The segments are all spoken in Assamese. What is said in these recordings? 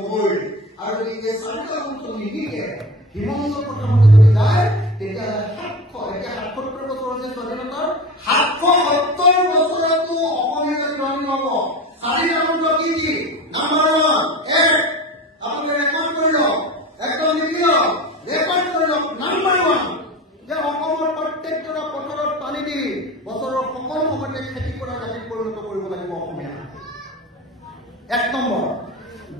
হ'বই আৰু এই চাৰিটা অংশ নিদিয়ে হিমন্ত প্ৰথমতে যদি যায় তেতিয়াহ'লে ৭৭ বছৰ হৈছে স্বাধীনতাৰ ৭৭০ বছৰতো অসমীয়া ধনী হ'ব। চাৰিটা অংশ কি কি? নাম্বাৰ 1 আপোনালোকে ৰেকৰ্ড কৰি লওক, একদম লিখি লওক, ৰেকৰ্ড কৰি লওক। নাম্বাৰ 1 যে অসমৰ প্ৰত্যেকটা পথাৰত পানী দি বছৰৰ সকলো সময়তে খেতি কৰা জাতিত পৰিণত কৰিব লাগিব অসমীয়া। 1 নম্বৰ।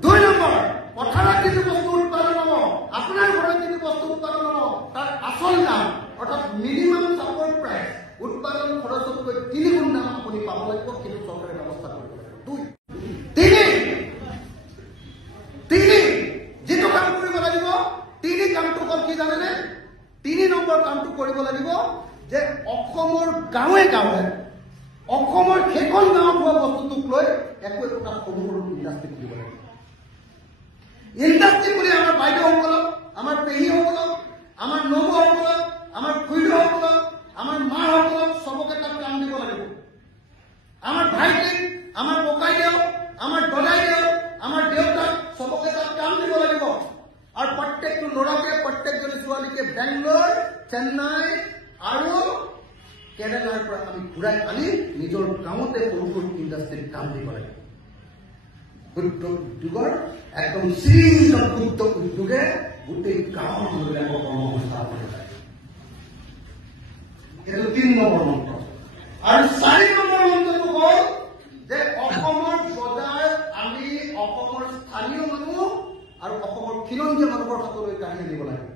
2 নম্বৰ, পথাৰত যিটো বস্তু উৎপাদন হ'ব, আপোনাৰ ঘৰত যিটো বস্তু উৎপাদন হ'ব তাৰ আচল দাম অৰ্থাৎ মিনিমাম ছাপৰ্ট প্ৰাইচ উৎপাদন খৰচতকৈ 3 গুণ দাম আপুনি পাব লাগিব, কিন্তু চৰকাৰে ব্যৱস্থা কৰিব লাগিব। 2 3 যিটো কাম কৰিব লাগিব 3 কামটো হ'ল কি জানেনে? 3 নম্বৰ কামটো কৰিব লাগিব যে অসমৰ গাঁৱে গাঁৱে অসমৰ সেইখন গাঁৱত হোৱা বস্তুটোক লৈ একো একোটা সৰু সৰু ইণ্ডাষ্ট্ৰী খুলিব লাগিব। ইণ্ডাষ্ট্ৰী বুলি আমাৰ বাইদেউসকলক, আমাৰ পেহীসকলক, আমাৰ নবৌসকলক, আমাৰ খুৰীদেউসকলক, আমাৰ মাসকলক চবকে তাত কাম দিব লাগিব। আমাৰ ভাইটিক, আমাৰ ককাইদেউ, আমাৰ দদাইদেউ, আমাৰ দেউতাক চবকে তাত কাম দিব লাগিব। আৰু প্ৰত্যেকটো ল'ৰাকে, প্ৰত্যেকজনী ছোৱালীকে বেংগলোৰ, চেন্নাই আৰু কেৰেলাৰ পৰা আমি ঘূৰাই আনি নিজৰ গাঁৱতে সৰু সৰু ইণ্ডাষ্ট্ৰীত কাম দিব লাগিব। ক্ষুদ্ৰ উদ্যোগৰ একদম শৃংখল ক্ষুদ্ৰ উদ্যোগে গোটেই গাঁৱৰ মানুহবিলাকক কৰ্মসংস্থাপন দিব লাগে। এইটো 3 নম্বৰ মন্ত্ৰ। আৰু 4 নম্বৰ মন্ত্ৰটো হ'ল যে অসমৰ বজাৰ আমি অসমৰ স্থানীয় মানুহ আৰু অসমৰ খিলঞ্জীয়া মানুহৰ হাতলৈ কাঢ়ি দিব লাগে।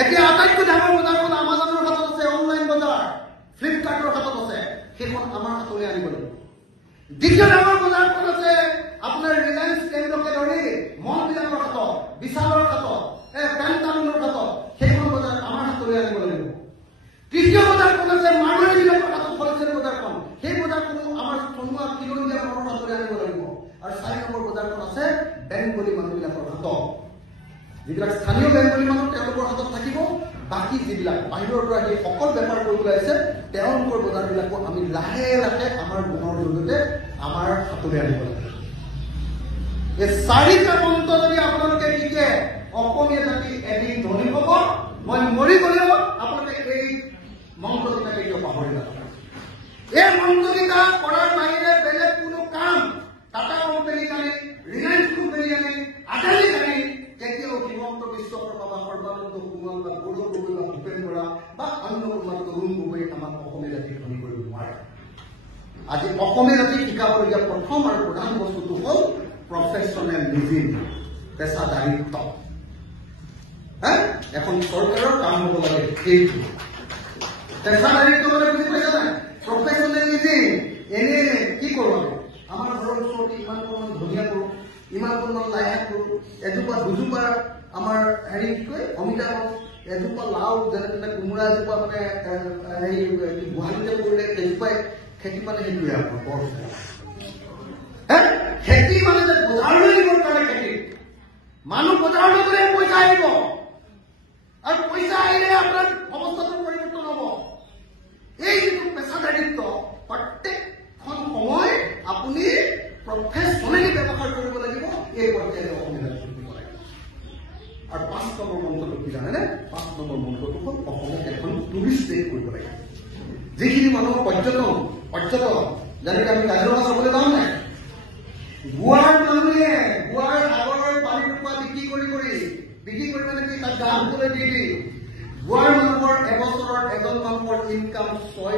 এতিয়া আটাইতকৈ ডাঙৰ বজাৰখন আমাজনৰ হাতত আছে, অনলাইন বজাৰ ফ্লিপকাৰ্টৰ হাতত আছে, সেইখন আমাৰ হাতলৈ আনিব লাগিব। দ্বিতীয় ডাঙৰ বজাৰখন আছে আপোনাৰ ৰিলায়েন্স কেন্দ্ৰকে ধৰি মলবিলাকৰ হাতত, বিশালৰ হাতত, পেণ্টালুনৰ হাতত, সেইখন বজাৰ আমাৰ হাতলৈ আনিব লাগিব। তৃতীয় বজাৰখন আছে মাৰোৱাৰীবিলাকৰ হাতত, হলচেল বজাৰখন, সেই বজাৰখনো আমাৰ থলুৱা খিলঞ্জীয়া মানুহৰ হাতলৈ আনিব লাগিব। আৰু 4 নম্বৰ বজাৰখন আছে বেংগলী মানুহবিলাকৰ হাতত। যিবিলাক স্থানীয় বেংগলী মানুহ তেওঁলোকৰ হাতত থাকিব, বাকী যিবিলাক বাহিৰৰ পৰা সেই সকলো বেপাৰ কৰিবলৈ আহিছে তেওঁলোকৰ বজাৰবিলাকো আমি লাহে লাহে আমাৰ গুণৰ জৰিয়তে আমাৰ হাতলৈ আনিব লাগিব। এই 4টা মন্ত্ৰ যদি আপোনালোকে শিকে অসমীয়া জাতি এদিন ধনী হ'ব। মই মৰি গ'লেও আপোনালোকে এই মন্ত্ৰকেইটা কেতিয়াও পাহৰি নাযাব। এই মন্ত্ৰকেইটা কৰাৰ বাহিৰে বেলেগ কোনো কাম টাটা কোম্পানী আনি, ৰিলায়েন্স কোম্পানী আনি, আদানী আনি কেতিয়াও হিমন্ত বিশ্ব শৰ্মা বা সৰ্বানন্দ সোণোৱাল বা গৌৰৱ গগৈ বা ভূপেন বৰা বা অন্য কোনোবা তৰুণ গগৈ আমাক অসমীয়া জাতিক ধনী কৰিব নোৱাৰে। আজি অসমীয়া জাতিক শিকাবলগীয়া প্ৰথম আৰু প্ৰধান বস্তুটো হ'ল প্ৰফেচনেলিজিম, পেছাদাৰিত্ব। এখন চৰকাৰৰ কাম হ'ব লাগে সেইটো। পেছাদাৰিত্ব মানে বুজি পাইছা নাই? প্ৰফেচনেলিজিম এনে কি কৰোঁ আমি? আমাৰ ঘৰৰ ওচৰতে ইমান অকণমান ধনিয়া কৰোঁ, ইমান অকণমান লাই শাক কৰোঁ, এজোপা দুজোপা আমাৰ হেৰি কি কয় অমিতা গছ, এজোপা লাও, যেনে তেনে কোমোৰা এজোপা মানে হেৰি গুৱাহাটীতে কৰিলে সেইজোপাই খেতি মানে সেইটোৱে আপোনাৰ বৰ খেতি মানে যে বজাৰলৈ নিবৰ কাৰণে খেতি। মানুহ বজাৰলৈ গ'লে পইচা আহিব, আৰু পইচা আহিলে আপোনাৰ অৱস্থাটোৰ পৰিৱৰ্তন হ'ব। এই যিটো পেছাদাৰিত্ব প্ৰত্যেকখন সময় আপুনি প্ৰফেচনেলি ব্যৱহাৰ কৰিব লাগিব। এই পৰ্যায়ত অসমীয়া শিকিব লাগিব। আৰু 5 নম্বৰ মন্ত্ৰটো কি জানেনে? 5 নম্বৰ মন্ত্ৰটো হ'ল অসমক এখন টুৰিষ্ট ষ্টেট কৰিব লাগে। যিখিনি মানুহৰ পৰ্যটন যেনেকৈ আমি কাজিৰঙা চাবলৈ যাওঁ নাই, গোৱাৰ মানুহে গোৱাৰ সাগৰৰ পানী টুকুৰা বিক্ৰী কৰি মানে কি তাত গা ধুবলৈ দি গোৱাৰ মানুহৰ এবছৰত এজন মানুহৰ ইনকাম 6